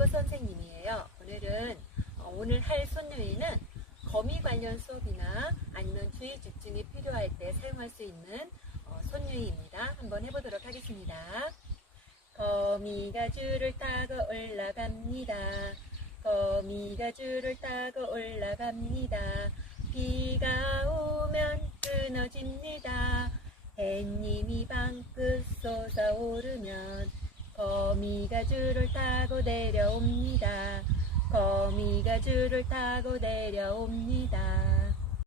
국어 선생님이에요. 오늘 할 손유희는 거미 관련 수업이나 아니면 주의 집중이 필요할 때 사용할 수 있는 손유희입니다. 한번 해보도록 하겠습니다. 거미가 줄을 타고 올라갑니다. 거미가 줄을 타고 올라갑니다. 비가 오면 끊어집니다. 햇님이 방긋 솟아오르면 거미가 줄을 타고 내려옵니다. 거미가 줄을 타고 내려옵니다.